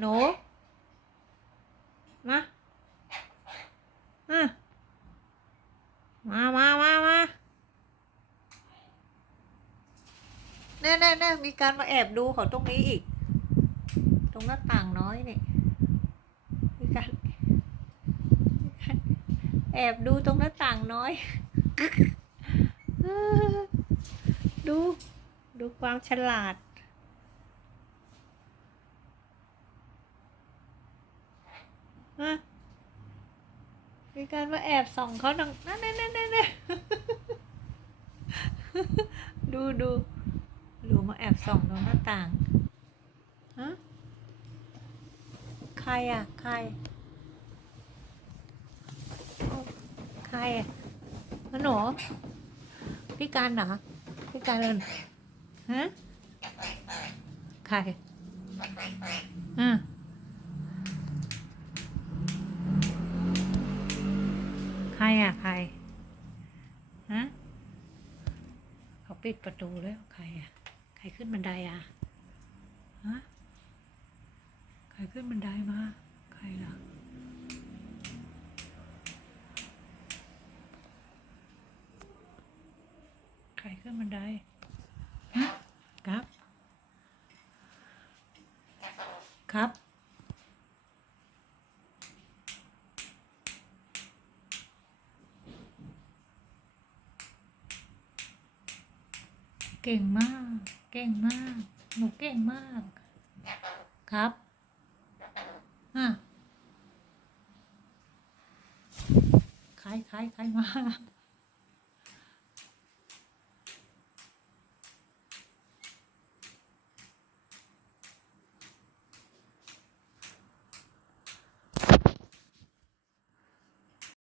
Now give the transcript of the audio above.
หนูมามามามามาแน่แน่แน่มีการมาแอบดูเขาตรงนี้อีก ตรงหน้าต่างน้อยเนี่ยมีการแอบดูตรงหน้าต่างน้อย ดู ดูความฉลาด ฮะมีการมาแอบส่องเขาดังนั่นนั่นนั่นนั่นดูดูดูมาแอบส่องตรงหน้าต่างฮะใครอะ ใคร ใครอะมันหนูพี่การเหรอพี่การเลยฮะใครอะ อะใครฮะเขาปิดประตูแล้วใครอะใครขึ้นบันไดอะฮะใครขึ้นบันไดมา ใครล่ะใครขึ้นบันไดฮะครับ ครับ เก่งมาก เก่งมาก หนูเก่งมาก ครับอะใครใคล้ายมา